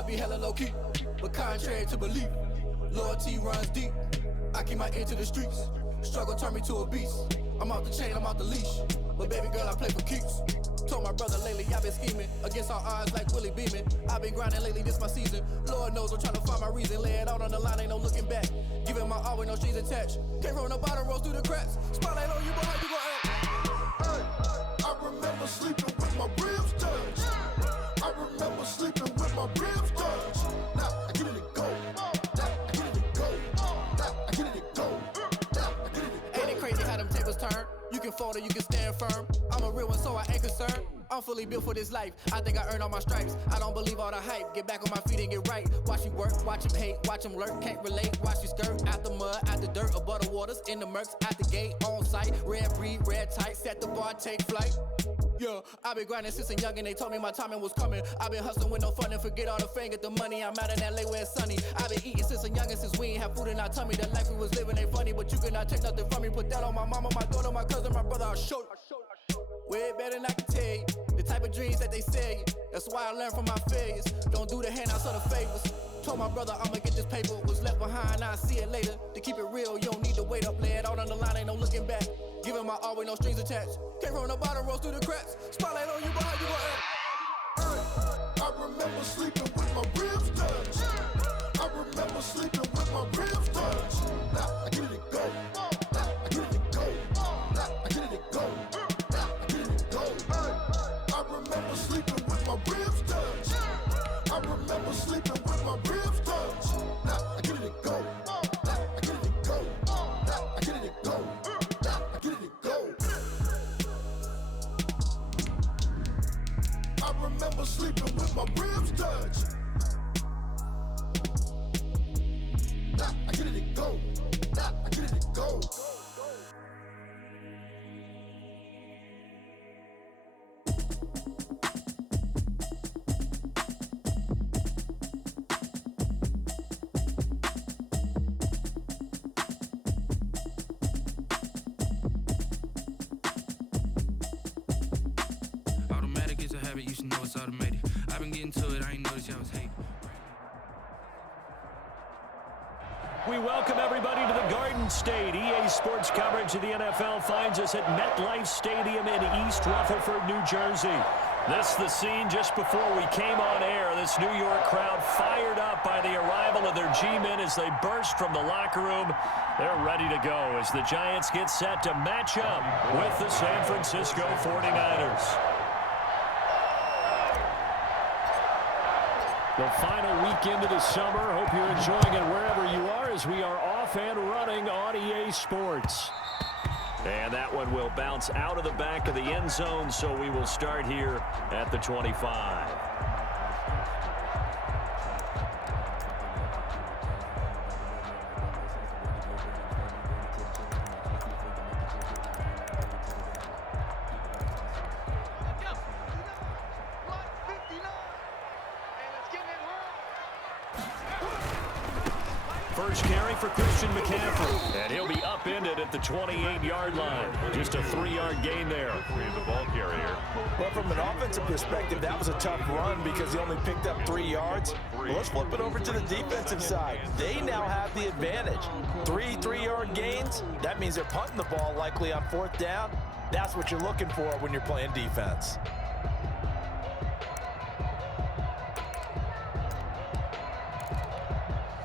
I be hella low-key, but contrary to belief, loyalty runs deep. I keep my ear to the streets, struggle turned me to a beast. I'm off the chain, I'm off the leash, but baby girl, I play for keeps. Told my brother lately, I've been scheming against all odds like Willie Beeman. I've been grinding lately, this my season. Lord knows I'm trying to find my reason. Lay it out on the line, ain't no looking back. Giving my all with no strings attached. Came from the bottom, rose through the cracks. Spotlight on you, but how you gon' act? Hey, I remember sleeping with my ribs touched. I remember sleeping with my ribs touched. Now I get it to go. Now I get it to go. Now I get it to go. Now I get it to go. Ain't it crazy how them tables turn? You can fold or you can stand firm. I'm a real one, so I ain't concerned. I'm fully built for this life. I think I earned all my stripes. I don't believe all the hype. Get back on my feet and get right. Watch you work, watch him hate, watch him lurk. Can't relate, watch you skirt. Out the mud, out the dirt, above the waters, in the murks, out the gate, on site. Red breed, red tight, set the bar, take flight. Yeah, I been grinding since a youngin', they told me my timing was coming. I been hustling with no fun and forget all the fame, get the money. I'm out in LA where it's sunny. I been eating since a youngin', since we ain't have food in our tummy. The life we was living ain't funny, but you cannot take nothing from me. Put that on my mama, my daughter, my cousin, my brother, I'll show you. Way better than I can tell you. The type of dreams that they sell you. That's why I learned from my failures. Don't do the handouts or the favors. Told my brother I'ma get this paper. Was left behind, I'll see it later. To keep it real, you don't need to wait up. Lay it out on the line, ain't no looking back. Giving my all with no strings attached. Came from the bottom, rose through the cracks. Spotlight on you, but how you gon' act? Hey, I remember sleeping with my ribs touched. I remember sleeping with my ribs touched. Now I get it to go. Now I get it to go. Now I get it to go. Now I get it to go. Hey, I remember sleeping with my ribs touched. I remember sleeping with my ribs touched. Now I get it to go. Now I get it to go. Now I get it to go. Now I get it to go. I remember sleeping with my ribs touched. Now I get it to go. Now I get it to go. Automatic is a habit, you should know it's automated. I've been getting to it, I ain't noticed y'all was hating. We welcome everybody to the Garden State. EA Sports coverage of the NFL finds us at MetLife Stadium in East Rutherford, New Jersey. This is the scene just before we came on air. This New York crowd fired up by the arrival of their G-men as they burst from the locker room. They're ready to go as the Giants get set to match up with the San Francisco 49ers. The final weekend of the summer. Hope you're enjoying it wherever you are as we are off and running on EA Sports. And that one will bounce out of the back of the end zone, so we will start here at the 25. First carry for Christian McCaffrey, and he'll be upended at the 28-yard line. Just a 3-yard gain there. The ball carrier. Well, from an offensive perspective, that was a tough run because he only picked up 3 yards. Well, let's flip it over to the defensive side. They now have the advantage. 3-3-yard gains. That means they're punting the ball likely on 4th down. That's what you're looking for when you're playing defense.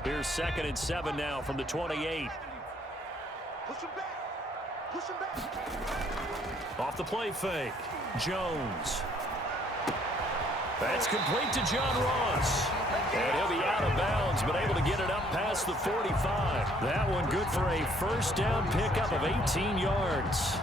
Here's 2nd and 7 now from the 28. Push him back. Push him back. Off the play fake. Jones. That's complete to John Ross. And he'll be out of bounds, but able to get it up past the 45. That one good for a first down pickup of 18 yards.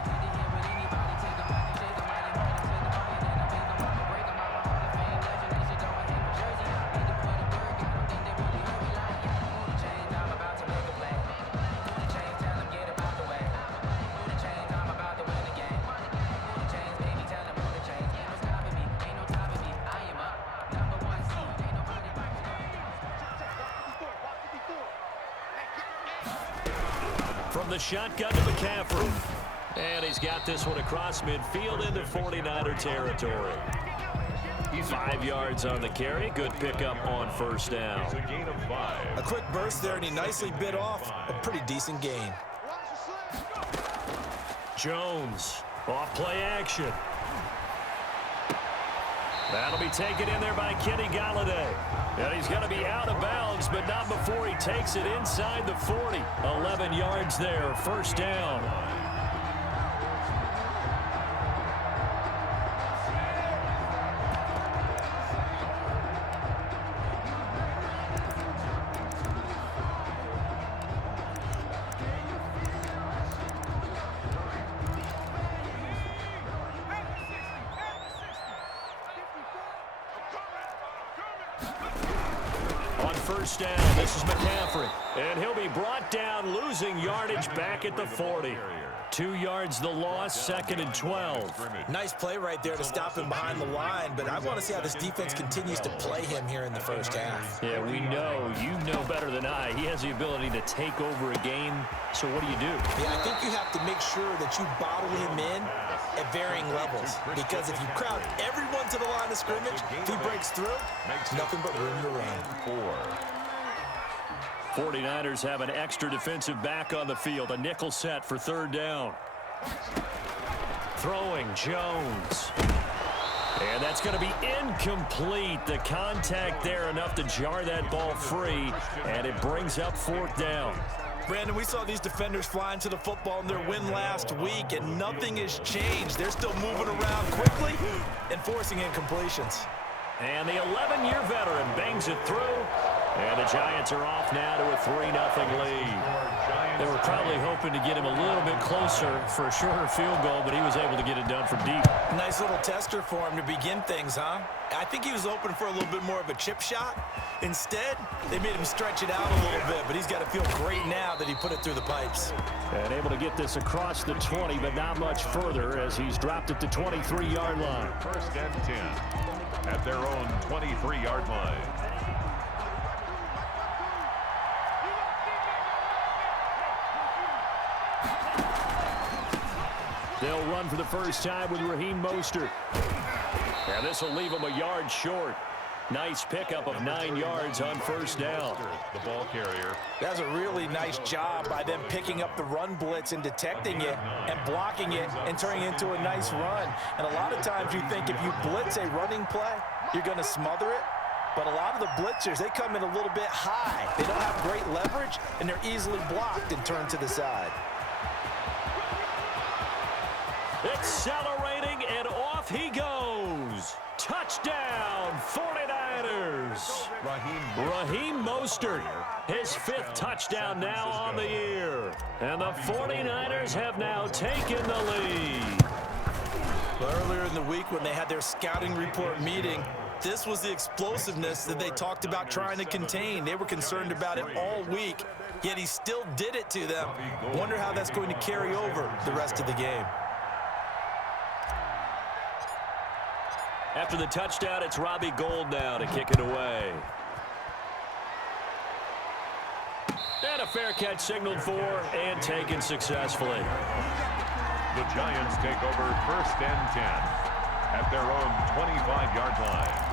From the shotgun to McCaffrey. And he's got this one across midfield into 49er territory. 5 yards on the carry. Good pickup on first down. A quick burst there, and he nicely bit off a pretty decent gain. Jones, off play action. That'll be taken in there by Kenny Galladay. And he's going to be out of bounds, but not before he takes it inside the 40. 11 yards there, first down. First down, this is McCaffrey. And he'll be brought down, losing yardage back at the 40. 2 yards the loss, 2nd and 12. Nice play right there to stop him behind the line, but I want to see how this defense continues to play him here in the first half. Yeah, we know. You know better than I. He has the ability to take over a game, so what do you do? Yeah, I think you have to make sure that you bottle him in at varying levels, because if you crowd everyone to the line of scrimmage, if he breaks through, nothing but room to run. 49ers have an extra defensive back on the field. A nickel set for third down. Throwing Jones. And that's going to be incomplete. The contact there enough to jar that ball free. And it brings up fourth down. Brandon, we saw these defenders flying to the football in their win last week, and nothing has changed. They're still moving around quickly and forcing incompletions. And the 11-year veteran bangs it through. And the Giants are off now to a 3-0 lead. They were probably hoping to get him a little bit closer for a shorter field goal, but he was able to get it done from deep. Nice little tester for him to begin things, huh? I think he was hoping for a little bit more of a chip shot. Instead, they made him stretch it out a little bit, but he's got to feel great now that he put it through the pipes. And able to get this across the 20, but not much further as he's dropped it to 23-yard line. 1st and 10 at their own 23-yard line. They'll run for the first time with Raheem Mostert. And this will leave him a yard short. Nice pickup of 9 yards on first down. The ball carrier. That's a really nice job by them picking up the run blitz and detecting it and blocking it and turning it into a nice run. And a lot of times you think if you blitz a running play, you're going to smother it. But a lot of the blitzers, they come in a little bit high. They don't have great leverage, and they're easily blocked and turned to the side. Accelerating, and off he goes. Touchdown, 49ers. Raheem Mostert, his 5th touchdown now on the year. And the 49ers have now taken the lead. Well, earlier in the week when they had their scouting report meeting, this was the explosiveness that they talked about trying to contain. They were concerned about it all week, yet he still did it to them. Wonder how that's going to carry over the rest of the game. After the touchdown, it's Robbie Gould now to kick it away. And a fair catch signaled for and taken successfully. The Giants take over 1st and 10 at their own 25-yard line.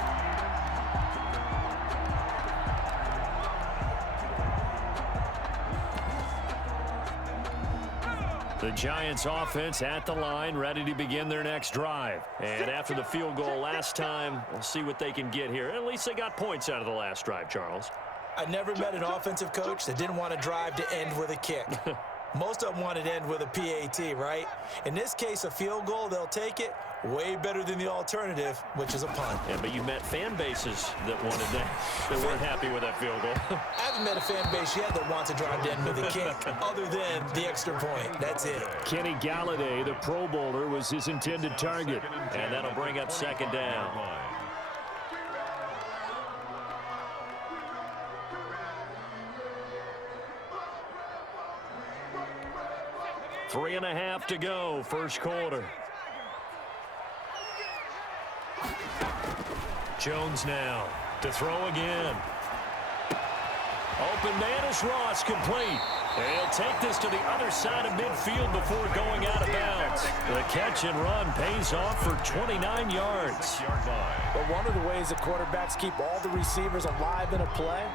The Giants offense at the line, ready to begin their next drive. And after the field goal last time, we'll see what they can get here. At least they got points out of the last drive, Charles. I never met an offensive coach that didn't want to drive to end with a kick. Most of them wanted to end with a PAT, right? In this case, a field goal, they'll take it. Way better than the alternative, which is a punt. Yeah, but you met fan bases that wanted that. They weren't happy with that field goal. I haven't met a fan base yet that wants to drive to end with a kick, other than the extra point. That's it. Kenny Galladay, the Pro Bowler, was his intended target. And that'll bring up 2nd down. Three and a half to go, first quarter. Jones now to throw again. Open man is Ross, complete. He'll take this to the other side of midfield before going out of bounds. The catch and run pays off for 29 yards. But one of the ways that quarterbacks keep all the receivers alive in a play,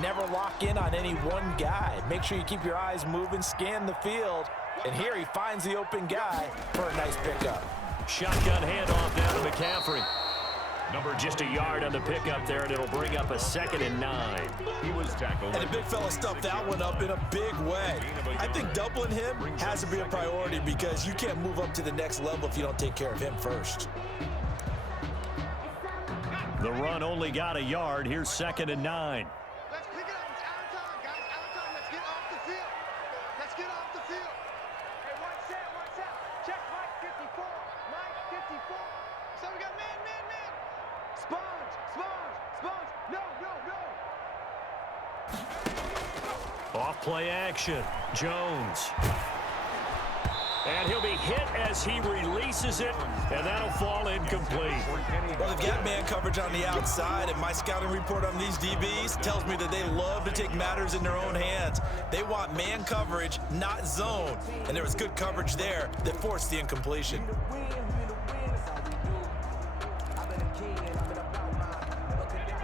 never lock in on any one guy. Make sure you keep your eyes moving, scan the field. And here he finds the open guy for a nice pickup. Shotgun handoff down to McCaffrey. Just a yard on the pickup there, and it'll bring up a 2nd and 9. He was tackled. And the big fella stuffed that one up in a big way. I think doubling him has to be a priority because you can't move up to the next level if you don't take care of him first. The run only got a yard. Here's 2nd and 9. Let's pick it up. It's our time, guys. Our time. Let's get off the field. Let's get off the field. Hey, one set. Check Mike 54. Mike 54. So we got man. Sponge. No. Off play action. Jones. And he'll be hit as he releases it, and that'll fall incomplete. Well, they've got man coverage on the outside, and my scouting report on these DBs tells me that they love to take matters in their own hands. They want man coverage, not zone. And there was good coverage there that forced the incompletion.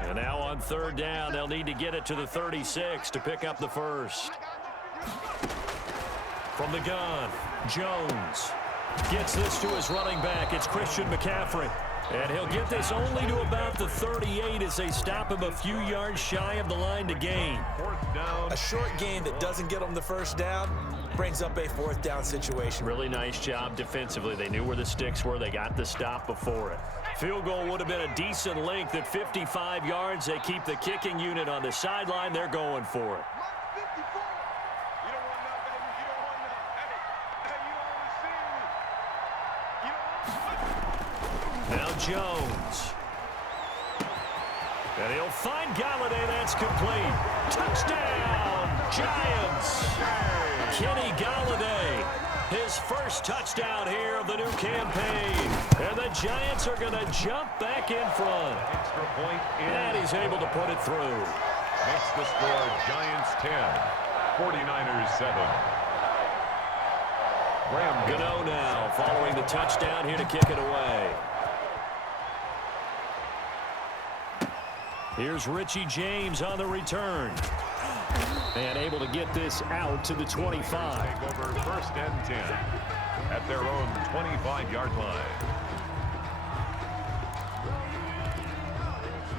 And now on 3rd down, they'll need to get it to the 36 to pick up the first. From the gun, Jones gets this to his running back. It's Christian McCaffrey. And he'll get this only to about the 38 as they stop him a few yards shy of the line to gain. A short gain that doesn't get them the first down brings up a 4th down situation. Really nice job defensively. They knew where the sticks were. They got the stop before it. Field goal would have been a decent length at 55 yards. They keep the kicking unit on the sideline. They're going for it. Now Jones. And he'll find Galladay. That's complete. Touchdown, Giants. Kenny Galladay, his first touchdown here of the new campaign. And the Giants are going to jump back in front. Extra point in. And he's able to put it through. Makes the score Giants 10, 49ers 7. Gano now following the touchdown here to kick it away. Here's Richie James on the return. And able to get this out to the 25. Take over 1st and 10 at their own 25-yard line.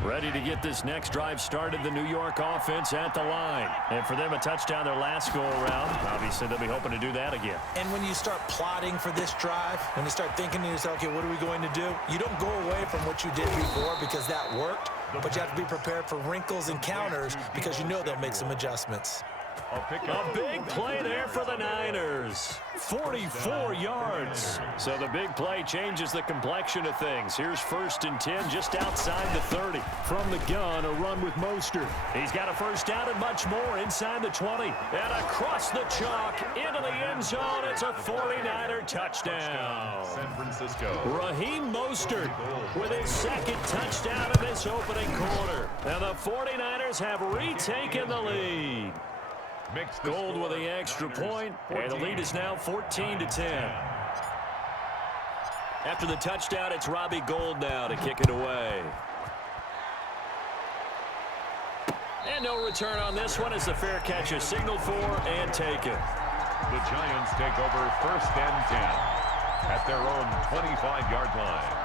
Ready to get this next drive started, the New York offense at the line. And for them, a touchdown their last go-around. Obviously, they'll be hoping to do that again. And when you start plotting for this drive, when you start thinking to yourself, okay, what are we going to do? You don't go away from what you did before because that worked, but you have to be prepared for wrinkles and counters because you know they'll make some adjustments. A big play there for the Niners. 44 yards. So the big play changes the complexion of things. Here's 1st and 10 just outside the 30. From the gun, a run with Mostert. He's got a first down and much more inside the 20. And across the chalk into the end zone. It's a 49er touchdown. San Francisco. Raheem Mostert with his 2nd touchdown in this opening quarter. And the 49ers have retaken the lead. Gold with the extra point, and the lead is now 14-10. After the touchdown, it's Robbie Gould now to kick it away. And no return on this one as the fair catch is signaled for and taken. The Giants take over 1st and 10 at their own 25-yard line.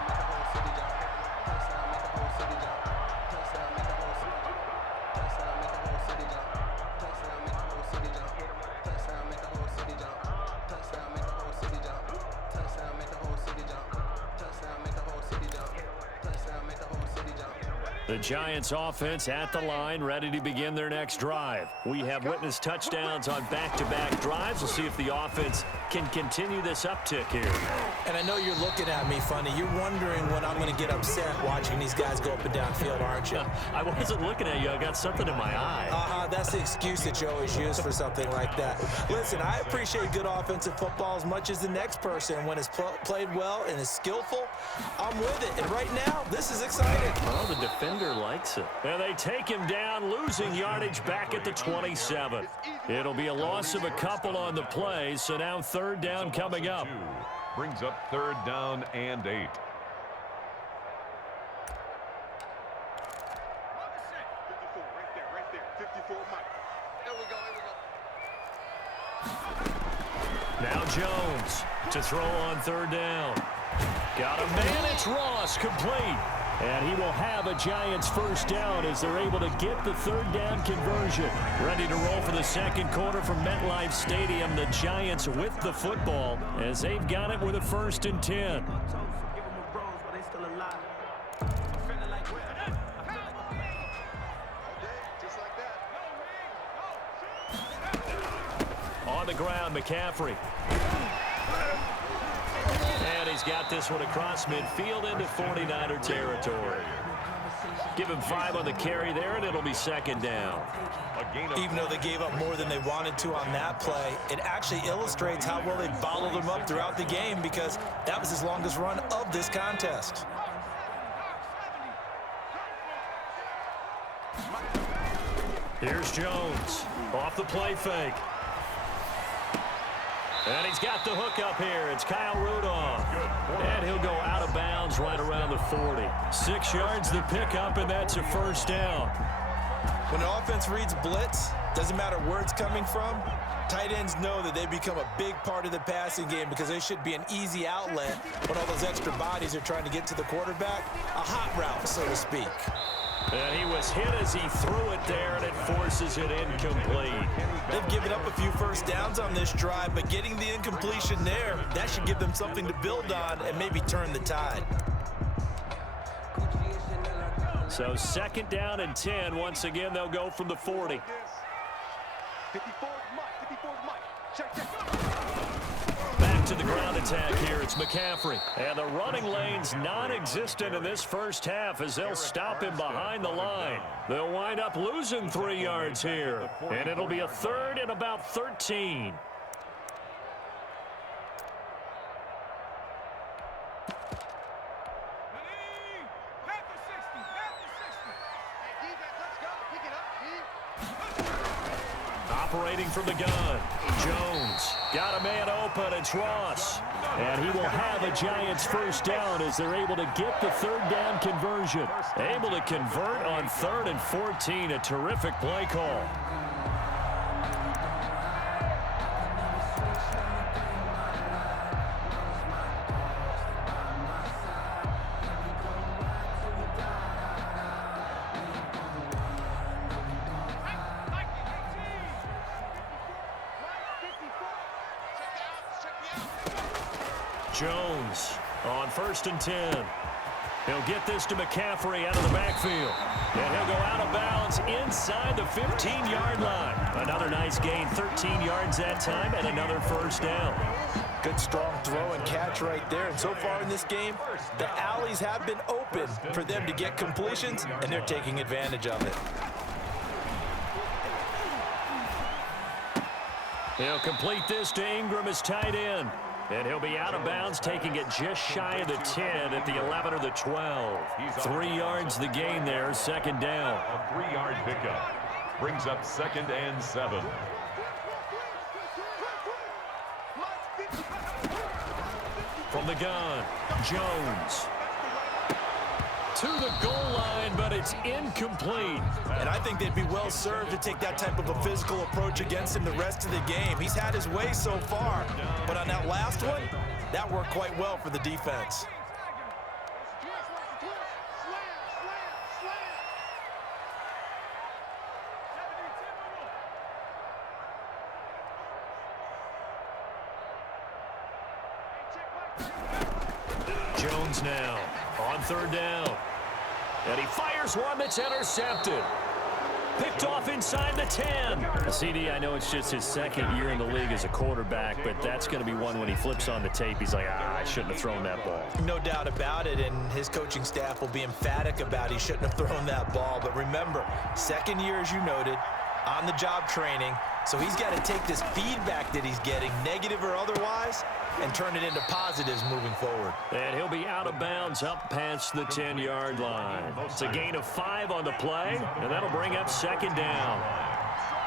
The Giants offense at the line, ready to begin their next drive. We have witnessed touchdowns on back-to-back drives. We'll see if the offense can continue this uptick here. And I know you're looking at me funny. You're wondering when I'm going to get upset watching these guys go up and down field, aren't you? I wasn't looking at you. I got something in my eye. That's the excuse that you always use for something like that. Listen, I appreciate good offensive football as much as the next person. When it's played well and is skillful, I'm with it. And right now, this is exciting. Well, the defender likes it. And they take him down, losing yardage back at the 27. It'll be a loss of a couple on the play, so now third down coming up. Brings up third down and 8. Right there. 54, Mike. Here we go. Now Jones to throw on third down. Got a man, it's Ross, complete. And he will have a Giants first down as they're able to get the third down conversion. Ready to roll for the second quarter from MetLife Stadium. The Giants with the football as they've got it with a 1st and 10. On the ground, McCaffrey. And he's got this one across midfield into 49er territory. Give him 5 on the carry there, and it'll be second down. Even though they gave up more than they wanted to on that play, it actually illustrates how well they bottled them up throughout the game because that was his longest run of this contest. Here's Jones off the play fake. And he's got the hook up here. It's Kyle Rudolph. And he'll go out of bounds right around the 40. 6 yards the pickup, and that's a first down. When an offense reads blitz, doesn't matter where it's coming from, tight ends know that they become a big part of the passing game because they should be an easy outlet when all those extra bodies are trying to get to the quarterback. A hot route, so to speak. And he was hit as he threw it there, and it forces it incomplete. They've given up a few first downs on this drive, but getting the incompletion there, that should give them something to build on and maybe turn the tide. So second down and 10. Once again, they'll go from the 40. 54 Mike. Check. Back to the ground attack here. It's McCaffrey. And the running lane's non-existent in this first half as they'll stop him behind the line. They'll wind up losing 3 yards here. And it'll be a third and about 13. Operating from the gun. Jones got a man open. It's Ross. And he will have a Giants first down as they're able to get the third down conversion. Able to convert on 3rd and 14. A terrific play call. Jones on 1st and 10. He'll get this to McCaffrey out of the backfield. And he'll go out of bounds inside the 15-yard line. Another nice gain, 13 yards that time, and another first down. Good strong throw and catch right there. And so far in this game, the alleys have been open for them to get completions, and they're taking advantage of it. He'll complete this to Ingram as tight end. And he'll be out of bounds, taking it just shy of the 10 at the 11 or the 12. 3 yards the gain there, second down. A 3-yard pickup brings up 2nd and 7. From the gun, Jones. To the goal line, but it's incomplete. And I think they'd be well served to take that type of a physical approach against him the rest of the game. He's had his way so far, but on that last one, that worked quite well for the defense. Jones now on 3rd down. And he fires one that's intercepted. Picked off inside the 10. CD, I know it's just his second year in the league as a quarterback, but that's going to be one when he flips on the tape. He's like, I shouldn't have thrown that ball. No doubt about it, and his coaching staff will be emphatic about he shouldn't have thrown that ball. But remember, second year, as you noted, on-the-job training, so he's got to take this feedback that he's getting, negative or otherwise, and turn it into positives moving forward. And he'll be out of bounds up past the 10-yard line. It's a gain of 5 on the play, and that'll bring up second down.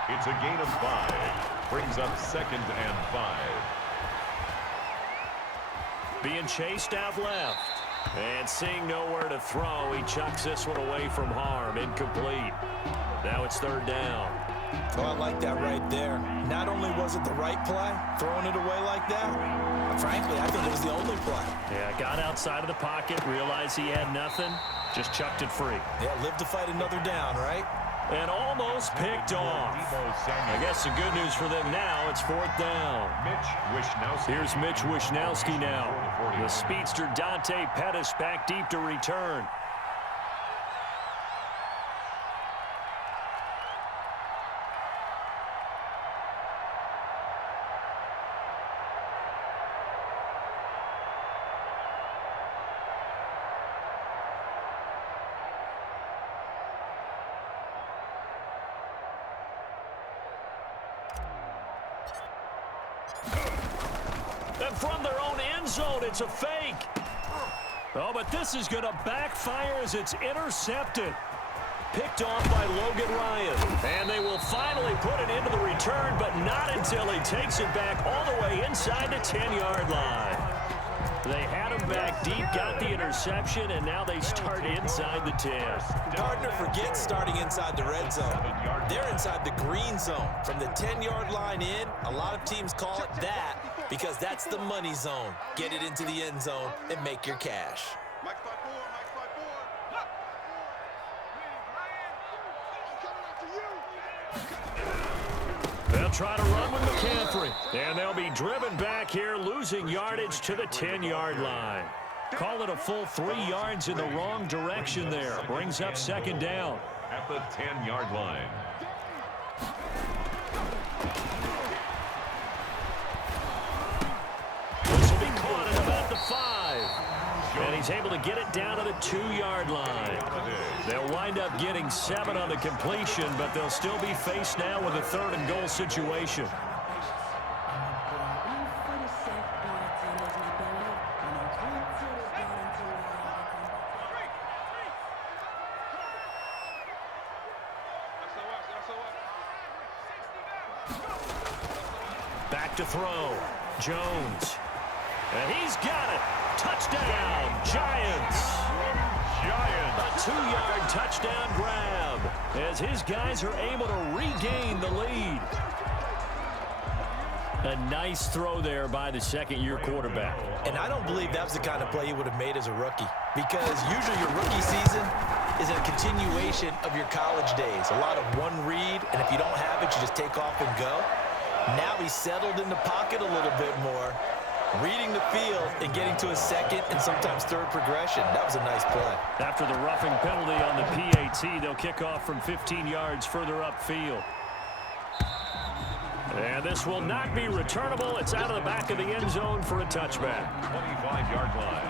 It's a gain of 5. Brings up 2nd and 5. Being chased out left. And seeing nowhere to throw, he chucks this one away from harm. Incomplete. Now it's 3rd down. Oh, I like that right there. Not only was it the right play, throwing it away like that, frankly, I think it was the only play. Yeah, got outside of the pocket, realized he had nothing, just chucked it free. Yeah, live to fight another down, right? And almost picked off. I guess the good news for them now, it's 4th down. Here's Mitch Wishnowski now. The speedster Dante Pettis back deep to return. And from their own end zone, it's a fake. Oh, but this is going to backfire as it's intercepted. Picked off by Logan Ryan. And they will finally put it into the return, but not until he takes it back all the way inside the 10-yard line. They had him back deep, got the interception, and now they start inside the 10. Partner, forget starting inside the red zone. They're inside the green zone. From the 10-yard line in, a lot of teams call it that because that's the money zone. Get it into the end zone and make your cash. They'll try to run with McCaffrey, and they'll be driven back here, losing yardage to the 10-yard line. Call it a full 3 yards in the wrong direction there. Brings up 2nd down. At the 10-yard line. This will be caught at about the 5. And he's able to get it down to the 2-yard line. They'll wind up getting 7 on the completion, but they'll still be faced now with a 3rd and goal situation. Back to throw. Jones. And he's got it. Touchdown, Giants. A 2-yard touchdown grab as his guys are able to regain the lead. A nice throw there by the second-year quarterback. And I don't believe that was the kind of play he would have made as a rookie, because usually your rookie season is a continuation of your college days. A lot of one read, and if you don't have it, you just take off and go. Now he's settled in the pocket a little bit more, reading the field and getting to a 2nd and sometimes 3rd progression. That was a nice play. After the roughing penalty on the PAT, they'll kick off from 15 yards further upfield. And this will not be returnable. It's out of the back of the end zone for a touchback. 25-yard line.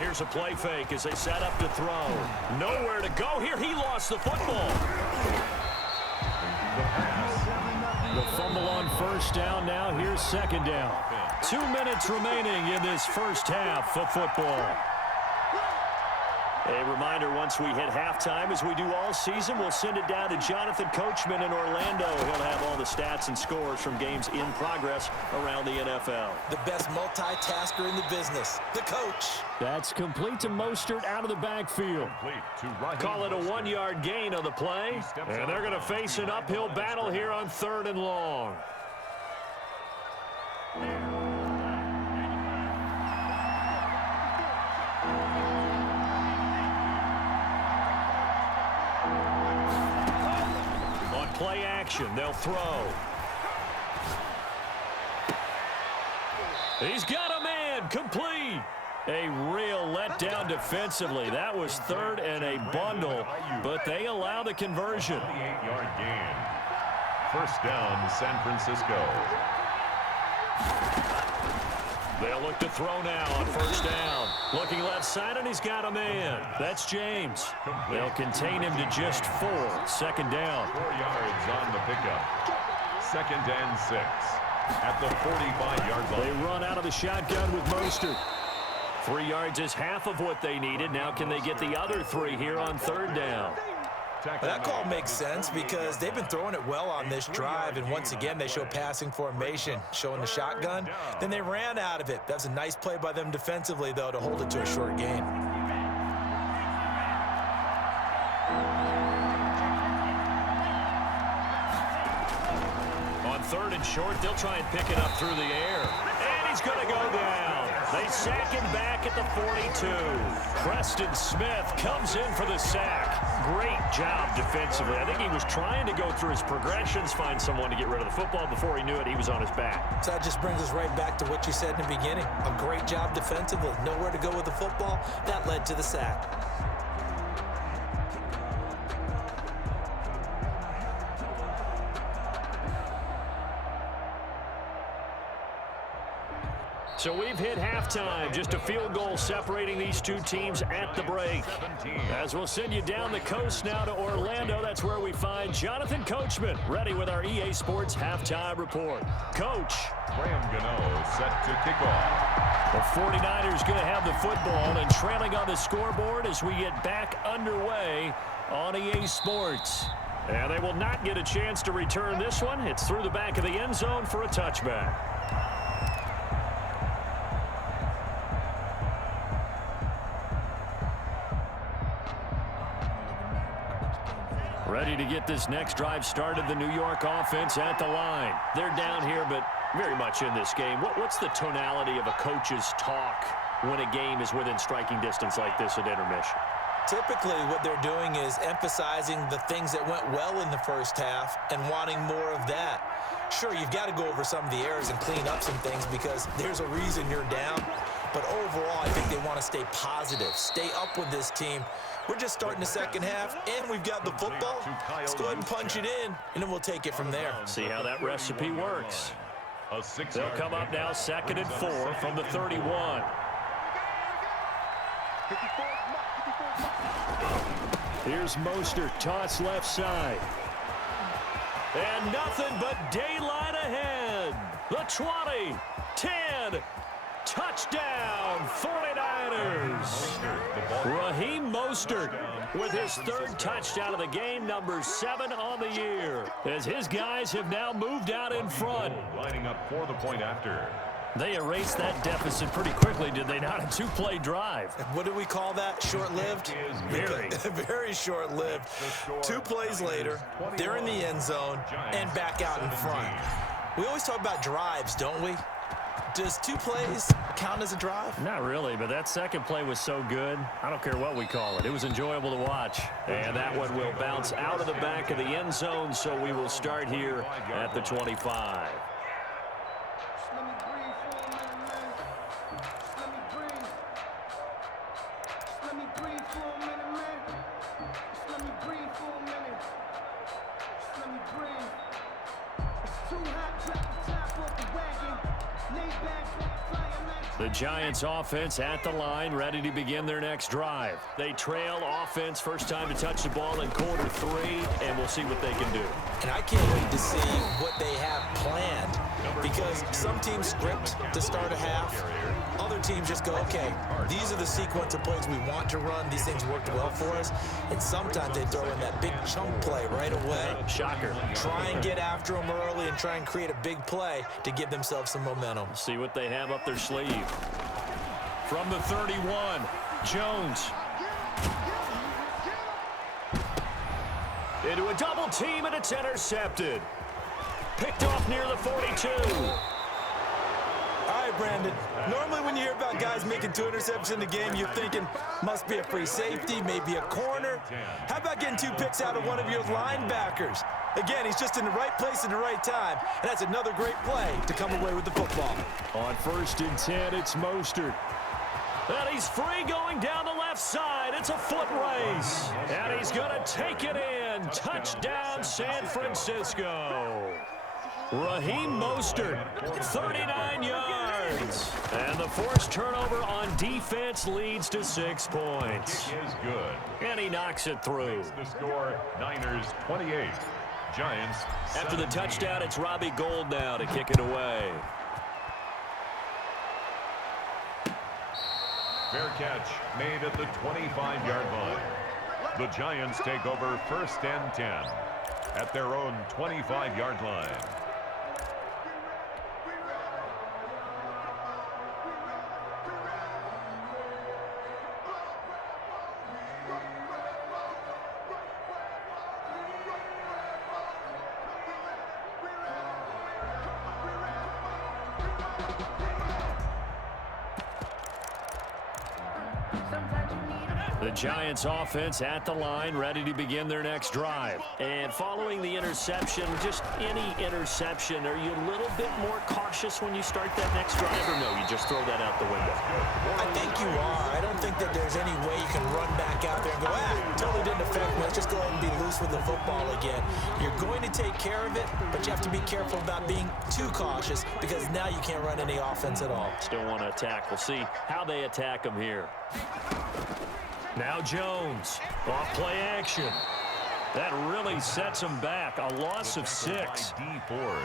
Here's a play fake as they set up to throw. Nowhere to go here. He lost the football. The fumble on 1st down. Now here's 2nd down. 2 minutes remaining in this first half of football. A reminder, once we hit halftime, as we do all season, we'll send it down to Jonathan Coachman in Orlando. He'll have all the stats and scores from games in progress around the NFL. The best multitasker in the business, the coach. That's complete to Mostert out of the backfield. Call it a 1-yard gain on the play, and they're going to face an uphill battle here on 3rd and long. Play action, they'll throw. He's got a man, complete. A real letdown defensively. That was third and a bundle, but they allow the conversion. 28-yard gain. First down, San Francisco. They'll look to throw now on first down. Looking left side, and he's got a man. That's James. They'll contain him to just 4. Second down. 4 yards on the pickup. Second and 6 at the 45-yard line. They run out of the shotgun with Mostert. 3 yards is half of what they needed. Now can they get the other 3 here on third down? Well, that call makes sense because they've been throwing it well on this drive, and once again they show passing formation, showing the shotgun. Then they ran out of it. That's a nice play by them defensively, though, to hold it to a short gain. On third and short, they'll try and pick it up through the air. And he's going to go down. They sack him back at the 42. Preston Smith comes in for the sack. Great job defensively. I think he was trying to go through his progressions, find someone to get rid of the football. Before he knew it, he was on his back. So that just brings us right back to what you said in the beginning. A great job defensively. Nowhere to go with the football. That led to the sack. So we've hit halftime. Just a field goal separating these two teams at the break. As we'll send you down the coast now to Orlando, that's where we find Jonathan Coachman, ready with our EA Sports halftime report. Coach. Graham Gano set to kick off. The 49ers going to have the football and trailing on the scoreboard as we get back underway on EA Sports. And they will not get a chance to return this one. It's through the back of the end zone for a touchback. Ready to get this next drive started, the New York offense at the line. They're down here, but very much in this game. What's the tonality of a coach's talk when a game is within striking distance like this at intermission? Typically, what they're doing is emphasizing the things that went well in the first half and wanting more of that. Sure, you've got to go over some of the errors and clean up some things because there's a reason you're down. But overall, I think they want to stay positive, stay up with this team. We're just starting the second half, and we've got the football. Let's go ahead and punch it in, and then we'll take it from there. See how that recipe works. They'll come up now, 2nd and 4 from the 31. Here's Mostert, toss left side. And nothing but daylight ahead. The 20, 10, touchdown, 49ers. Raheem Mostert with his 3rd touchdown of the game, number 7 on the year, as his guys have now moved out in front. Lining up for the point after. They erased that deficit pretty quickly, did they not? A 2-play drive. What do we call that? Short-lived? Very. Very short-lived. 2 plays later, they're in the end zone and back out in front. We always talk about drives, don't we? Does 2 plays count as a drive? Not really, but that second play was so good. I don't care what we call it. It was enjoyable to watch. And that one will bounce out of the back of the end zone, so we will start here at the 25. The Giants offense at the line, ready to begin their next drive. They trail offense, first time to touch the ball in quarter 3, and we'll see what they can do. And I can't wait to see what they have planned, because some teams script to start a half. Other teams just go, okay, these are the sequence of plays we want to run. These things worked well for us. And sometimes they throw in that big chunk play right away. Shocker. Try and get after them early and try and create a big play to give themselves some momentum. See what they have up their sleeve. From the 31, Jones. Into a double team, and it's intercepted. Picked off near the 42. All right, Brandon. Normally when you hear about guys making 2 interceptions in the game, you're thinking, must be a free safety, maybe a corner. How about getting 2 picks out of one of your linebackers? Again, he's just in the right place at the right time, and that's another great play to come away with the football. On 1st and 10, it's Mostert. And he's free going down the left side. It's a foot race. And he's going to take it in. Touchdown, San Francisco. Raheem Mostert, 39 yards. And the forced turnover on defense leads to 6 points. Kick is good. And he knocks it through. The score, Niners 28, Giants 17. After the touchdown, it's Robbie Gould now to kick it away. Fair catch made at the 25-yard line. The Giants take over 1st and 10 at their own 25-yard line. The Giants offense at the line, ready to begin their next drive. And following the interception, just any interception, are you a little bit more cautious when you start that next drive, or no, you just throw that out the window? I think you are. I don't think that there's any way you can run back out there and go, totally didn't affect me. Let's just go ahead and be loose with the football again. You're going to take care of it, but you have to be careful about being too cautious because now you can't run any offense at all. Still want to attack. We'll see how they attack him here. Now Jones, off play action. That really sets him back. A loss of 6. D. Ford.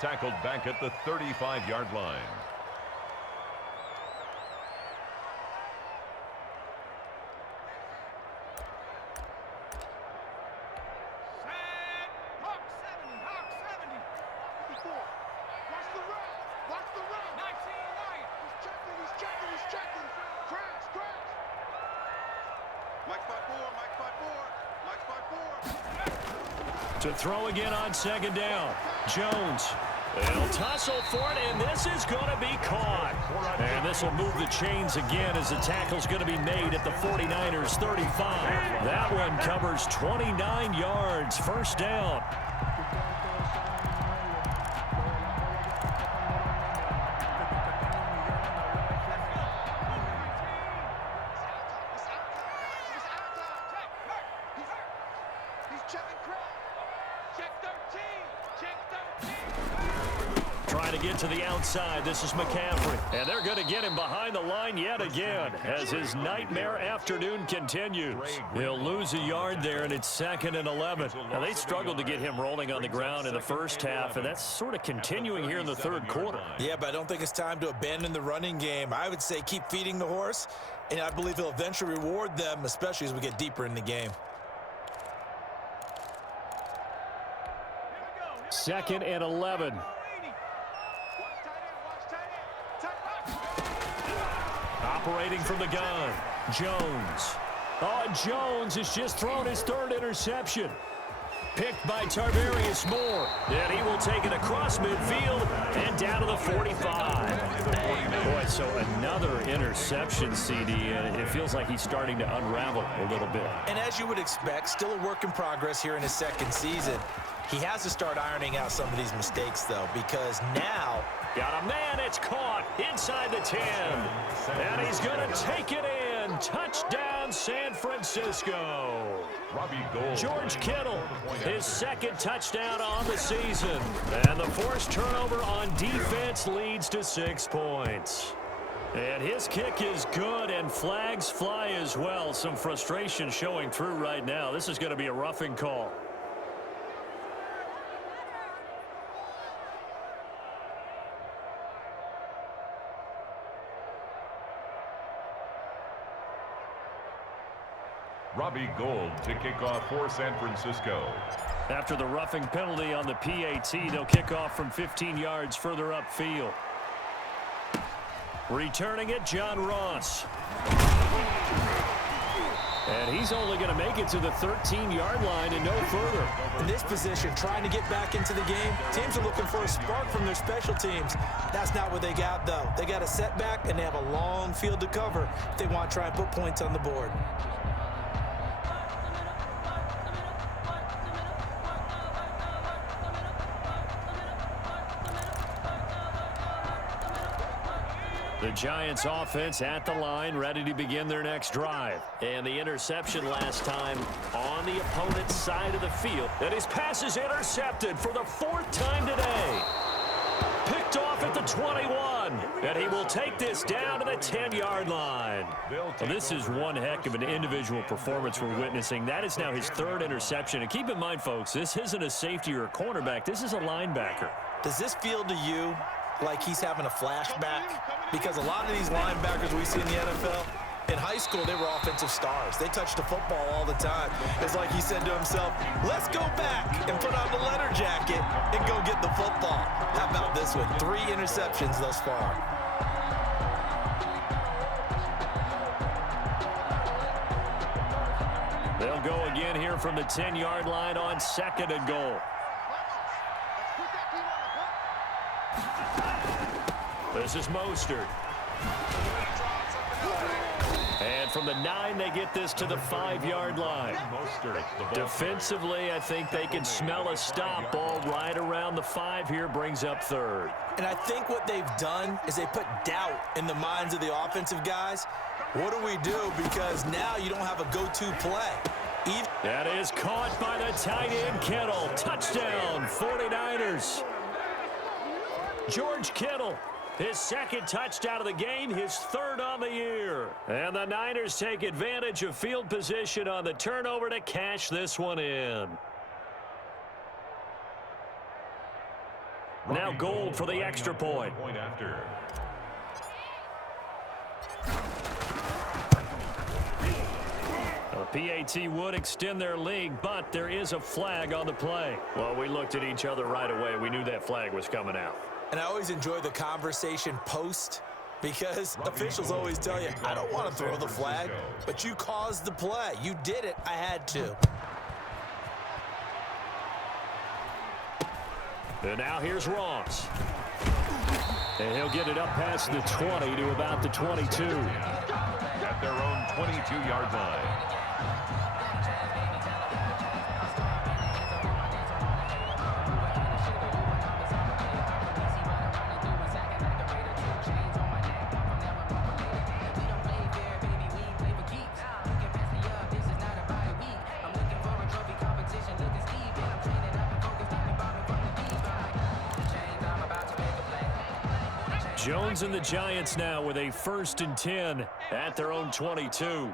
Tackled back at the 35-yard line. To throw again on 2nd down. Jones. They'll tussle for it, and this is going to be caught. And this will move the chains again as the tackle's going to be made at the 49ers 35. That one covers 29 yards. 1st down. Trying to get to the outside. This is McCaffrey. And they're going to get him behind the line yet again as his nightmare afternoon continues. He'll lose a yard there, and it's 2nd and 11. Now, they struggled to get him rolling on the ground in the first half, and that's sort of continuing here in the 3rd quarter. Yeah, but I don't think it's time to abandon the running game. I would say keep feeding the horse, and I believe he'll eventually reward them, especially as we get deeper in the game. 2nd and 11. Operating from the gun, Jones. Oh, Jones has just thrown his 3rd interception. Picked by Tarvarius Moore. And he will take it across midfield and down to the 45. Boy, so another interception, CD, and it feels like he's starting to unravel a little bit. And as you would expect, still a work in progress here in his 2nd season. He has to start ironing out some of these mistakes, though, because now... Got a man, it's caught inside the 10. And he's going to take it in. Touchdown, San Francisco. George Kittle, his 2nd touchdown on the season. And the forced turnover on defense leads to 6 points. And his kick is good, and flags fly as well. Some frustration showing through right now. This is going to be a roughing call. Robbie Gould to kick off for San Francisco. After the roughing penalty on the PAT, they'll kick off from 15 yards further upfield. Returning it, John Ross. And he's only going to make it to the 13-yard line and no further. In this position, trying to get back into the game, teams are looking for a spark from their special teams. That's not what they got, though. They got a setback, and they have a long field to cover if they want to try and put points on the board. The Giants offense at the line, ready to begin their next drive. And the interception last time on the opponent's side of the field. And his pass is intercepted for the 4th time today. Picked off at the 21. And he will take this down to the 10-yard line. Well, this is one heck of an individual performance we're witnessing. That is now his 3rd interception. And keep in mind, folks, this isn't a safety or a cornerback. This is a linebacker. Does this feel to you like he's having a flashback? Because a lot of these linebackers we see in the NFL, in high school, they were offensive stars. They touched the football all the time. It's like he said to himself, let's go back and put on the leather jacket and go get the football. How about this one? 3 interceptions thus far. They'll go again here from the 10-yard line on 2nd and goal. This is Mostert. And from the 9, they get this to the 5-yard line. Defensively, I think they can smell a stop. Ball right around the 5 here, brings up 3rd. And I think what they've done is they put doubt in the minds of the offensive guys. What do we do? Because now you don't have a go-to play. That is caught by the tight end, Kittle. Touchdown, 49ers. George Kittle. His 2nd touchdown of the game, his 3rd on the year. And the Niners take advantage of field position on the turnover to cash this one in. Now Gold for the extra point. PAT would extend their lead, but there is a flag on the play. Well, we looked at each other right away. We knew that flag was coming out. And I always enjoy the conversation post, because officials always tell you, I don't want to throw the flag, but you caused the play. You did it. I had to. And now here's Ross. And he'll get it up past the 20 to about the 22. At their own 22-yard line. Jones and the Giants now with a 1st and 10 at their own 22.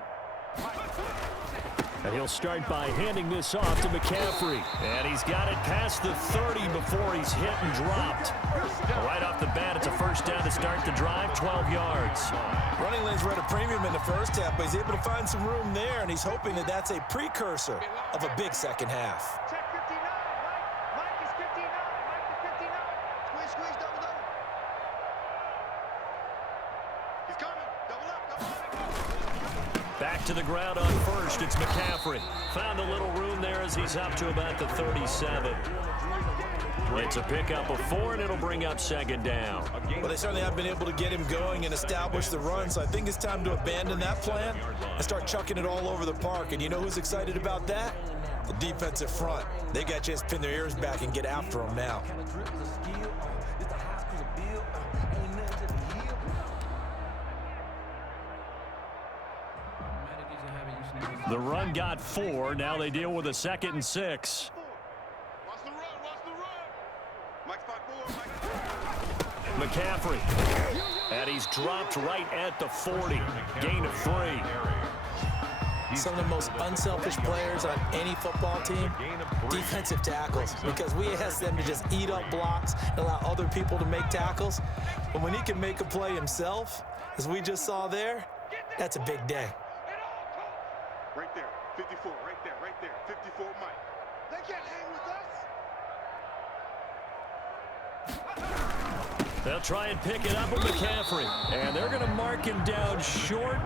And he'll start by handing this off to McCaffrey. And he's got it past the 30 before he's hit and dropped. Right off the bat, it's a 1st down to start the drive, 12 yards. Running lanes were at a premium in the 1st half, but he's able to find some room there, and he's hoping that that's a precursor of a big 2nd half. Check 59. Mike is 59. Mike is 59. Squeeze, double up. He's coming. Double up. Back to the ground on 1st. It's McCaffrey. Found a little room there as he's up to about the 37. It's a pickup of 4, and it'll bring up 2nd down. Well, they certainly have been able to get him going and establish the run, so I think it's time to abandon that plan and start chucking it all over the park. And you know who's excited about that? The defensive front. They got a chance to pin their ears back and get after him now. The run got 4. Now they deal with a 2nd and 6. Watch the run. Mike spot 4. McCaffrey. And he's dropped right at the 40. Gain of 3. Some of the most unselfish players on any football team, defensive tackles, because we ask them to just eat up blocks and allow other people to make tackles. But when he can make a play himself, as we just saw there, that's a big day. Right there. 54. Right there. 54 Mike. They can't hang with us. They'll try and pick it up with McCaffrey. And they're going to mark him down short,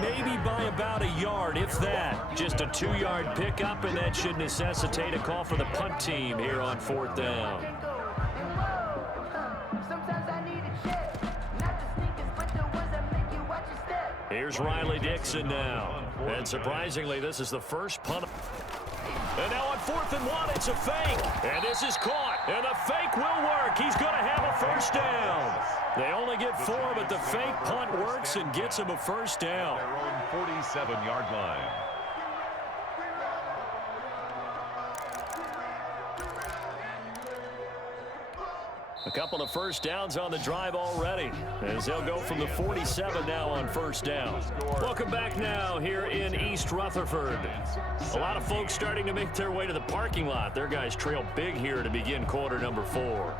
maybe by about a yard, if that. Just a 2-yard pickup, and that should necessitate a call for the punt team here on 4th down. Here's Riley Dixon now. And surprisingly, this is the first punt. And now on 4th and 1, it's a fake. And this is caught. And the fake will work. He's going to have a 1st down. They only get 4, but the fake punt works and gets them a first down. Their own 47-yard line. A couple of first downs on the drive already, as they'll go from the 47 now on first down. Welcome back now here in East Rutherford. A lot of folks starting to make their way to the parking lot. Their guys trail big here to begin quarter number 4.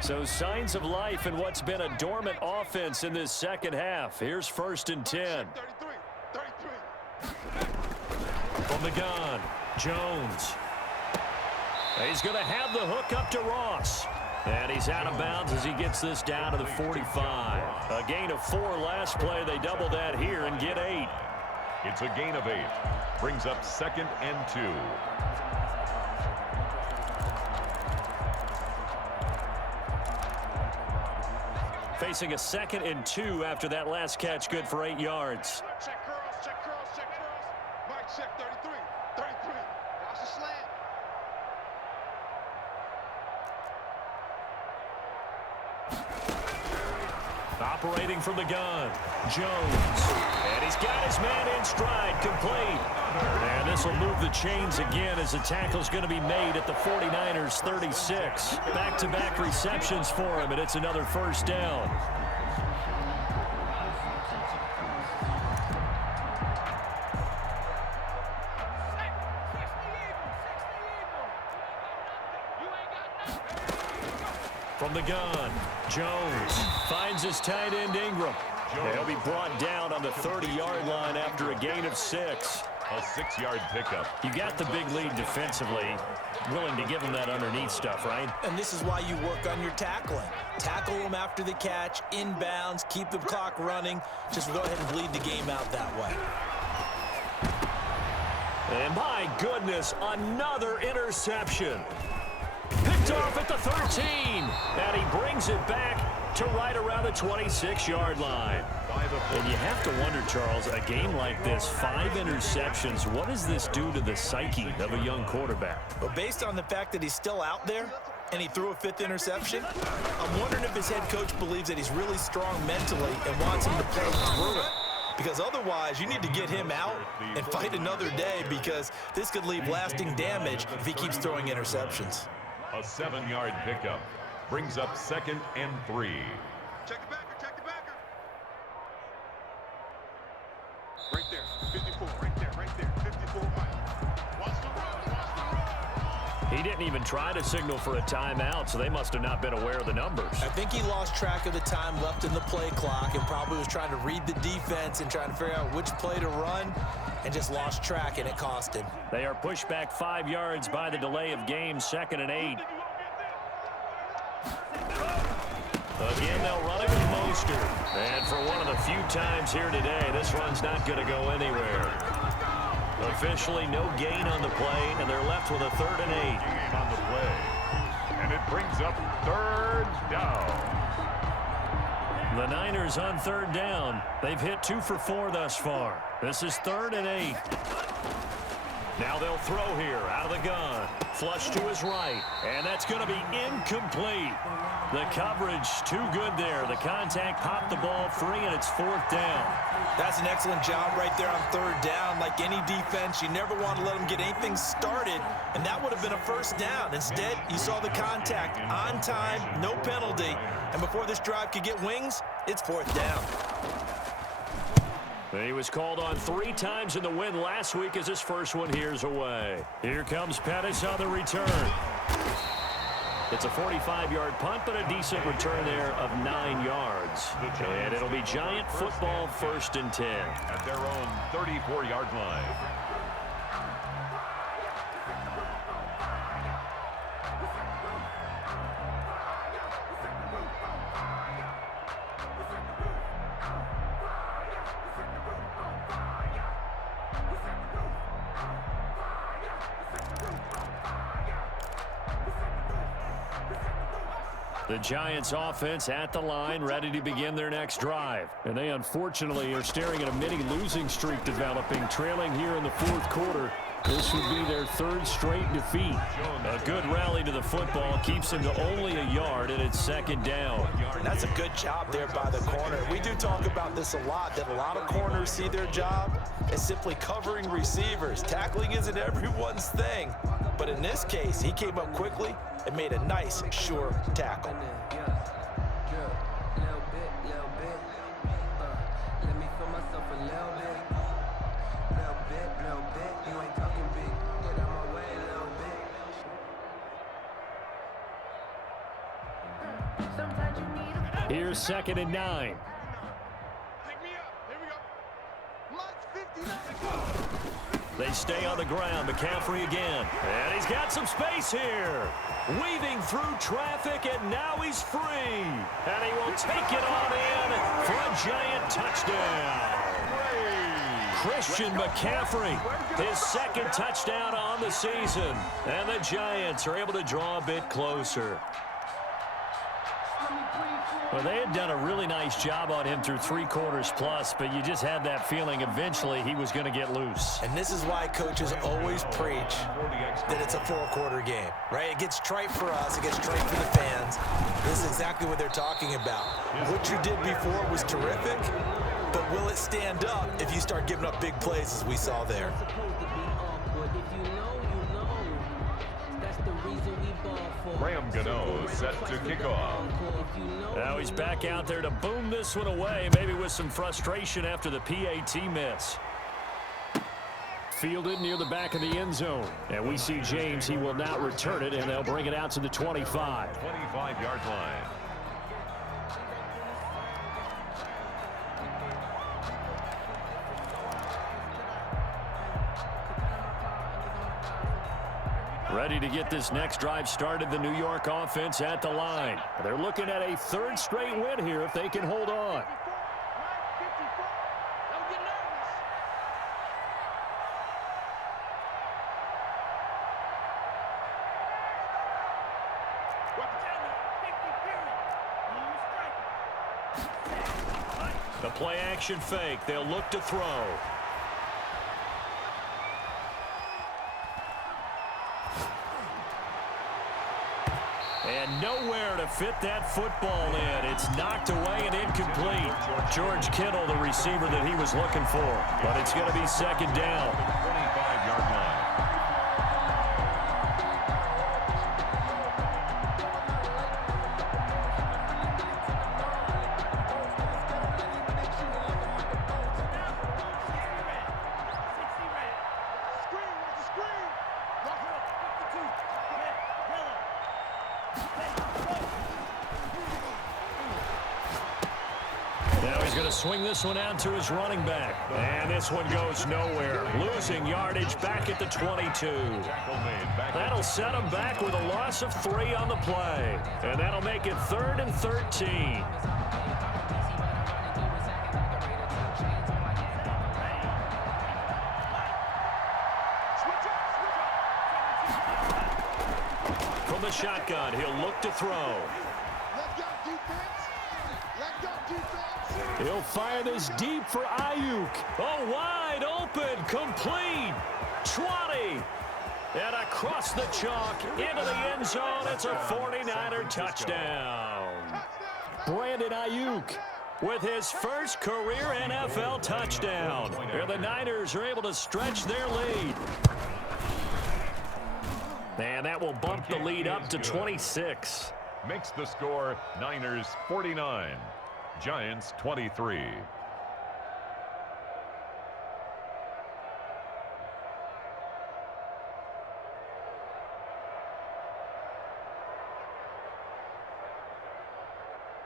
So signs of life in what's been a dormant offense in this second half. Here's 1st and 10. From the gun, Jones. He's going to have the hook up to Ross. And he's out of bounds as he gets this down to the 45. A gain of 4 last play. They double that here and get 8. It's a gain of 8. Brings up 2nd and 2. Facing a 2nd and 2 after that last catch, good for 8 yards. Check curls, check curls, check curls. Mike, check 33, 33. Watch the slant. Operating from the gun, Jones. And he's got his man in stride, complete. And this will move the chains again as the tackle's going to be made at the 49ers 36. Back-to-back receptions for him, and it's another first down. From the gun, Jones finds his tight end Ingram. He'll be brought down on the 30-yard line after a gain of 6. A 6-yard pickup. You got the big lead defensively. Willing to give him that underneath stuff, right? And this is why you work on your tackling. Tackle them after the catch, inbounds, keep the clock running. Just go ahead and bleed the game out that way. And my goodness, another interception. Picked off at the 13. And he brings it back to right around the 26-yard line. And you have to wonder, Charles, a game like this, 5 interceptions, what does this do to the psyche of a young quarterback? But based on the fact that he's still out there and he threw a 5th interception, I'm wondering if his head coach believes that he's really strong mentally and wants him to play through it. Because otherwise, you need to get him out and fight another day, because this could leave lasting damage if he keeps throwing interceptions. A 7-yard pickup. Brings up 2nd and 3. Check the backer, check the backer. Right there, 54, right there, 54, Mike. Watch the run, watch the run. He didn't even try to signal for a timeout, so they must have not been aware of the numbers. I think he lost track of the time left in the play clock and probably was trying to read the defense and trying to figure out which play to run, and just lost track, and it cost him. They are pushed back 5 yards by the delay of game, 2nd and 8. Again, they'll run it with Mostert. And for one of the few times here today, this run's not going to go anywhere. Officially, no gain on the play, and they're left with a 3rd and 8. Gain on the play. And it brings up 3rd down. The Niners on 3rd down. They've hit 2 for 4 thus far. This is 3rd and 8. Now they'll throw here out of the gun. Flush to his right. And that's going to be incomplete. The coverage too good there. The contact popped the ball free, and it's 4th down. That's an excellent job right there on 3rd down. Like any defense, you never want to let them get anything started, and that would have been a first down. Instead, you saw the contact on time, no penalty, and before this drive could get wings, it's 4th down. He was called on 3 times in the win last week as his first one here's away. Here comes Pettis on the return. It's a 45-yard punt, but a decent return there of 9 yards. And it'll be Giant football 1st and 10. At their own 34-yard line. The Giants offense at the line, ready to begin their next drive. And they unfortunately are staring at a mini losing streak developing, trailing here in the fourth quarter. This would be their third straight defeat. A good rally to the football keeps them to only a yard, and it's second down. And that's a good job there by the corner. We do talk about this a lot, that a lot of corners see their job as simply covering receivers. Tackling isn't everyone's thing. But in this case, he came up quickly and made a nice, sure tackle. Here's 2nd and 9. They stay on the ground. McCaffrey again. And he's got some space here. Weaving through traffic, and now he's free. And he will take it on in for a Giant touchdown. Christian McCaffrey, his second touchdown on the season. And the Giants are able to draw a bit closer. Well, they had done a really nice job on him through 3 quarters plus, but you just had that feeling eventually he was going to get loose. And this is why coaches always preach that it's a 4-quarter game, right? It gets trite for us. It gets trite for the fans. This is exactly what they're talking about. What you did before was terrific, but will it stand up if you start giving up big plays as we saw there? Graham Gano set to kick off. Now he's back out there to boom this one away, maybe with some frustration after the PAT miss. Fielded near the back of the end zone. And we see James, he will not return it, and they'll bring it out to the 25. 25-yard line. Ready to get this next drive started, the New York offense at the line. They're looking at a 3rd straight win here if they can hold on. The play action fake. They'll look to throw. And nowhere to fit that football in. It's knocked away and incomplete. George Kittle, the receiver that he was looking for. But it's going to be second down. 25-yard line. Swing this one out to his running back. And this one goes nowhere. Losing yardage back at the 22. That'll set him back with a loss of 3 on the play. And that'll make it 3rd and 13. From the shotgun, he'll look to throw. He'll fire this deep for Ayuk. Oh, wide open, complete. 20. And across the chalk, into the end zone. It's a 49er touchdown. Brandon Ayuk with his first career NFL touchdown. And the Niners are able to stretch their lead. And that will bump the lead up to 26. Makes the score Niners 49. Giants 23.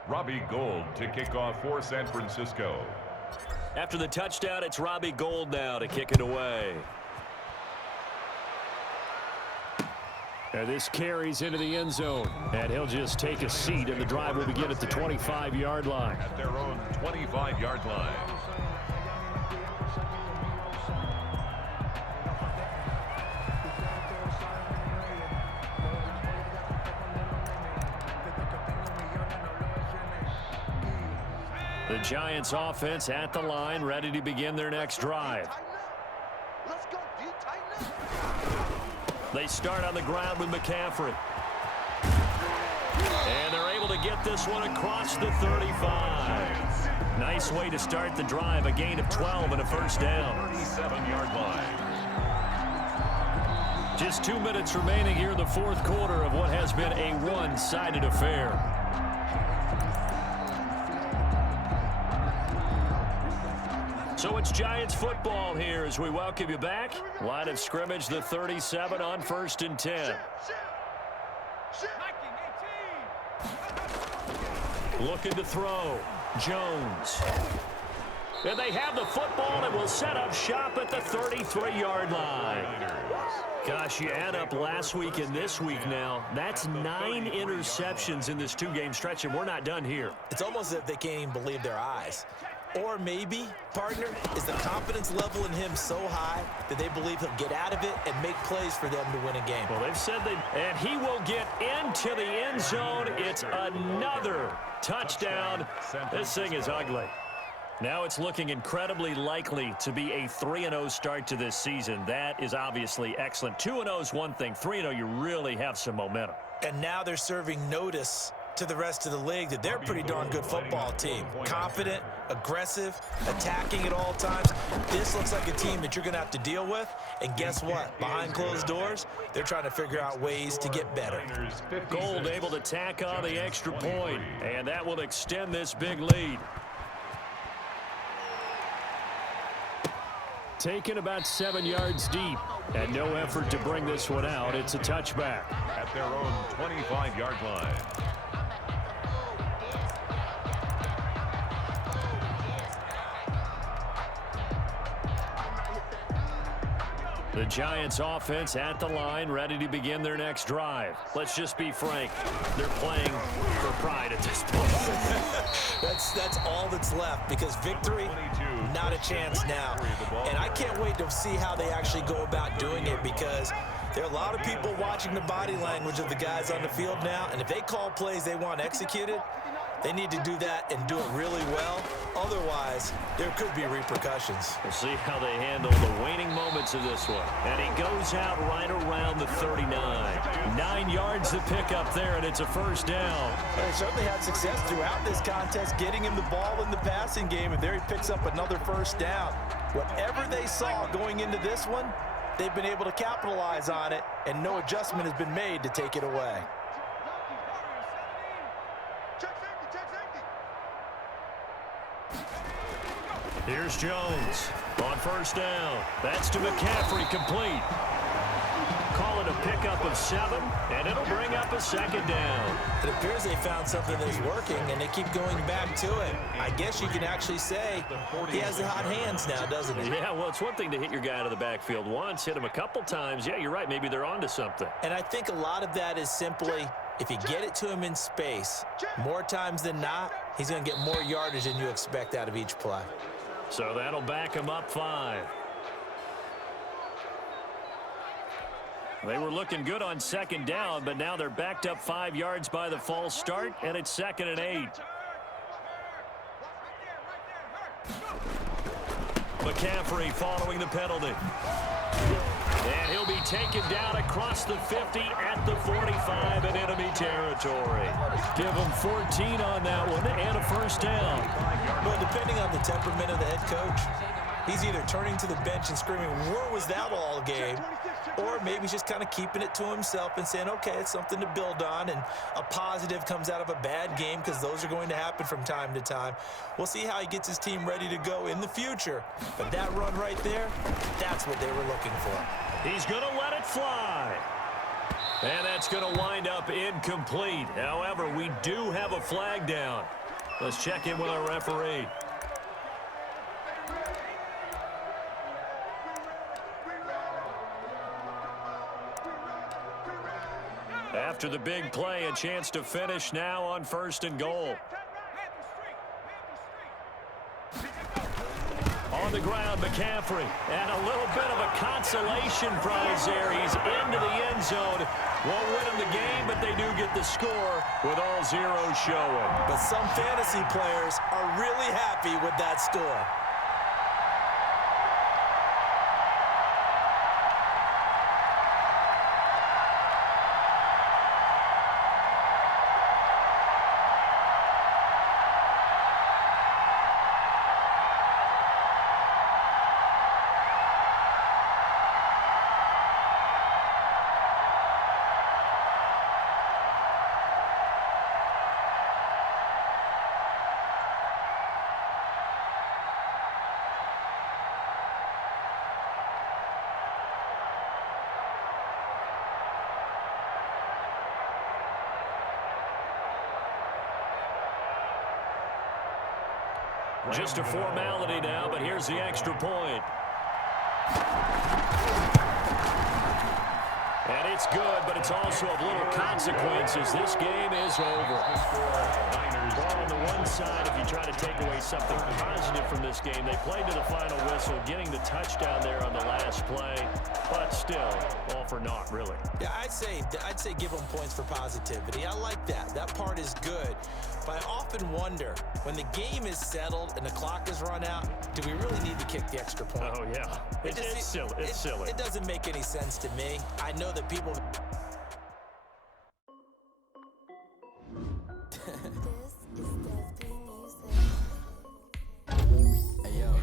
Robbie Gould to kick off for San Francisco. After the touchdown, it's Robbie Gould now to kick it away. And this carries into the end zone. And he'll just take a seat, and the drive will begin at the 25-yard line. At their own 25-yard line. The Giants offense at the line, ready to begin their next drive. Let's go, D. Tighten up. They start on the ground with McCaffrey. And they're able to get this one across the 35. Nice way to start the drive, a gain of 12 and a first down. 37-yard line. Just 2 minutes remaining here in the fourth quarter of what has been a one-sided affair. So it's Giants football here as we welcome you back. Line of scrimmage, the 37 on 1st and 10. Looking to throw. Jones. And they have the football and will set up shop at the 33-yard line. Gosh, you add up last week and this week now. That's 9 interceptions in this 2-game stretch, and we're not done here. It's almost as if they can't even believe their eyes. Or maybe, partner, is the confidence level in him so high that they believe he'll get out of it and make plays for them to win a game. Well, they've said and he will get into the end zone. It's another touchdown. This thing is ugly. Now it's looking incredibly likely to be a 3-0 start to this season. That is obviously excellent. 2-0 is one thing. 3-0, you really have some momentum. And now they're serving notice to the rest of the league that they're a pretty darn good football team. Confident, aggressive, attacking at all times. This looks like a team that you're going to have to deal with. And guess what? Behind closed doors, they're trying to figure out ways to get better. Gold able to tack on the extra point, and that will extend this big lead. Taken about 7 yards deep, and no effort to bring this one out. It's a touchback. At their own 25-yard line. The Giants offense at the line, ready to begin their next drive. Let's just be frank. They're playing for pride at this point. That's all that's left, because victory, not a chance now. And I can't wait to see how they actually go about doing it, because there are a lot of people watching the body language of the guys on the field now, and if they call plays they want executed, they need to do that and do it really well. Otherwise, there could be repercussions. We'll see how they handle the waning moments of this one. And he goes out right around the 39. 9 yards to pick up there, and it's a first down. They certainly had success throughout this contest, getting him the ball in the passing game, and there he picks up another first down. Whatever they saw going into this one, they've been able to capitalize on it, and no adjustment has been made to take it away. Here's Jones on first down. That's to McCaffrey, complete. Call it a pickup of 7, and it'll bring up a second down. It appears they found something that's working, and they keep going back to it. I guess you can actually say he has the hot hands now, doesn't he? Yeah, well, it's one thing to hit your guy out of the backfield once, hit him a couple times. Yeah, you're right. Maybe they're onto something. And I think a lot of that is simply, if you get it to him in space, more times than not, he's going to get more yardage than you expect out of each play. So that'll back him up 5. They were looking good on second down, but now they're backed up 5 yards by the false start, and it's 2nd and 8. McCaffrey following the penalty. And he'll be taken down across the 50 at the 45 in enemy territory. Give him 14 on that one and a first down. Well, depending on the temperament of the head coach, he's either turning to the bench and screaming, "Where was that all game?" Or maybe he's just kind of keeping it to himself and saying, okay, it's something to build on, and a positive comes out of a bad game, because those are going to happen from time to time. We'll see how he gets his team ready to go in the future. But that run right there, that's what they were looking for. He's going to let it fly. And that's going to wind up incomplete. However, we do have a flag down. Let's check in with our referee. After the big play, a chance to finish now on 1st and goal. On on the ground, McCaffrey. And a little bit of a consolation prize there. He's into the end zone. Won't win them the game, but they do get the score with all zeros showing. But some fantasy players are really happy with that score. Just a formality now, but here's the extra point. And it's good, but it's also of little consequences. This game is over. Well, on the one side, if you try to take away something positive from this game, they played to the final whistle, getting the touchdown there on the last play. But still, all for naught, really. Yeah, I'd say give them points for positivity. I like that. That part is good. But I often wonder, when the game is settled and the clock is run out, do we really need to kick the extra point? Oh, yeah. It's silly. It's silly. It doesn't make any sense to me. I know that people... Hey, yo.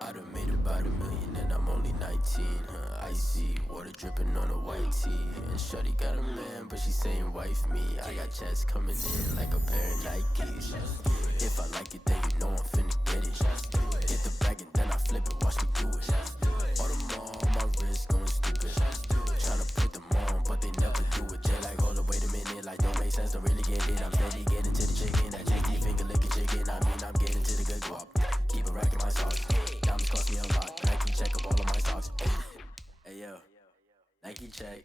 I done made about $1 million and I'm only 19, huh? Icy, water dripping on a white tee. And shorty got a man, but she saying wife me. I got checks coming in like a pair of Nikes. If I like it, then you know I'm finna get it. Hit the bag and then I flip it, watch me do it. All the more on my wrist going stupid. Tryna put them on, but they never do it. They like, hold up, wait a minute, like don't make sense, don't really get it. I'm steady getting to the chicken, that JT finger licking chicken. I mean, I'm getting to the good guap. Keep a rack in my socks. Diamonds cost me a lot. Nike check up all of my socks. Hey yo, Nike check,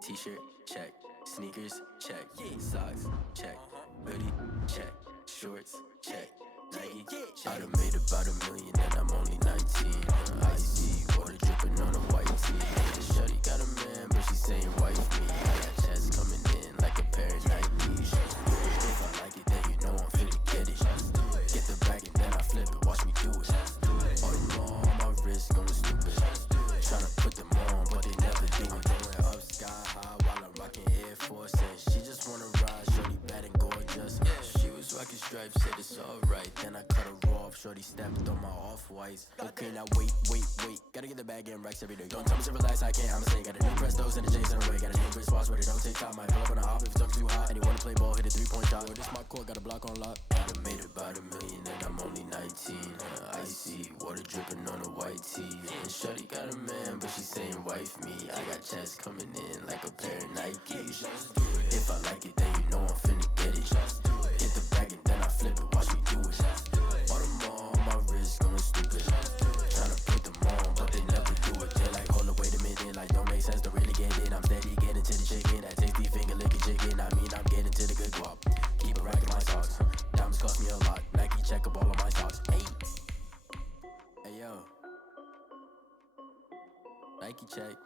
t-shirt check, sneakers check, socks check, hoodie check, shorts check, Nike check. I done made about $1 million and I'm only 19. Icy, water dripping on a white tee. Shorty got a man, but she saying wife me. I got checks coming in like a pair of Nikes. If I like it, then you know I'm finna get it. Get the bag and then I flip it, watch me do it. All the more on my wrist going stupid. Tryna put them on, but they never do it. Going up sky high while I'm rocking Air Force. And she just wanna ride, shorty bad and gorgeous. She was rocking stripes, said it's alright. Then I cut her off, shorty stepped on my off-whites. Okay, now wait. Gotta get the bag and racks every day. Don't tell me to relax, I can't, I'ma say. Got a new Prestos and a J's in a way. Got a new wristwatch, but it don't take time. Might pull up on a hop if it's talking too hot. And he wanna play ball, hit a 3-point shot. Well, this my court, got a block on lock. I done made about $1 million and I'm only 19. Icy, water dripping on a white tee. And shorty got a man, but she saying wife me. I got checks coming in like a pair of Nikes. If I like it, then you know I'm finna get it. Hit the bag and then I flip it, watch me do it. All the more on my wrist going stupid. Tryna put them on, but they never do it. They like, hold up, wait a minute, like don't make sense, don't really get it. I'm steady getting to the chicken, that tasty finger licking chicken. I mean, I'm getting to the good guap. Keep a rack in my socks. Diamonds cost me a lot. Nike check up all of my socks. Hey yo, Nike check.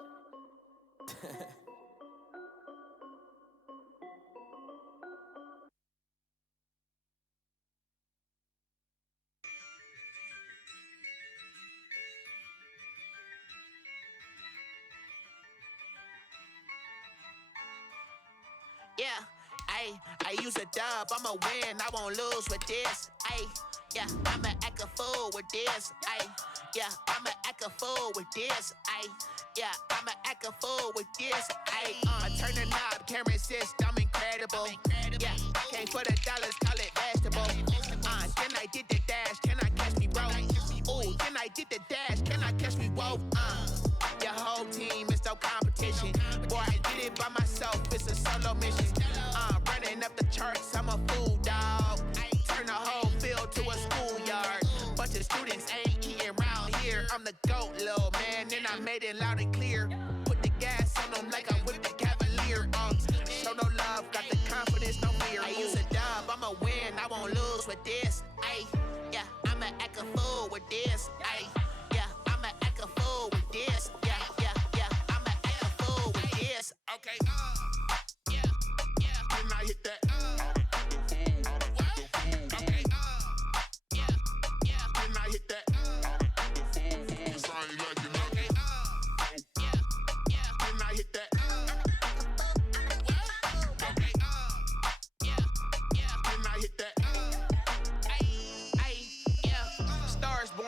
Yeah, I use a dub, I'ma win, I won't lose with this. Yeah, I'ma act a fool with this. Yeah, I'ma act a fool with this. Yeah, I'ma act a fool with this. I turn the knob, camera assist, I'm incredible. Yeah, came for the dollars, call it vegetable. Then I did the dash, can I catch me, bro? Ooh, then I did the dash, can I catch me, whoa? Your whole team is no competition. Boy, I did it by myself, it's a solo mission. Running up the charts, I'm a fool, dog. Turn the whole field to a schoolyard. Bunch of students ain't eating round here. I'm the GOAT, little man, and I made it loud and clear. Put the gas on them like I'm with the Cavalier. Show no love, got the confidence, no fear. I use a dub, I'ma win, I won't lose with this.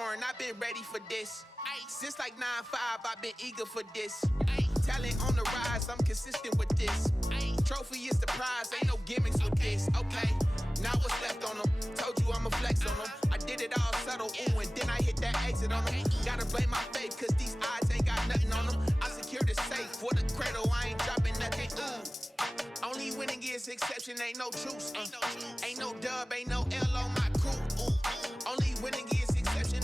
foreign, I've been ready for this. Since like 9-5, I've been eager for this. Talent on the rise, I'm consistent with this. Trophy is the prize, ain't no gimmicks with this. Okay, now what's left on them? Told you I'ma flex on them. I did it all subtle, ooh, and then I hit that exit on them. Gotta blame my faith, cause these odds ain't got nothing on them. I secure the safe for the cradle, I ain't dropping nothing, ooh. Only winning is exception, ain't no truce.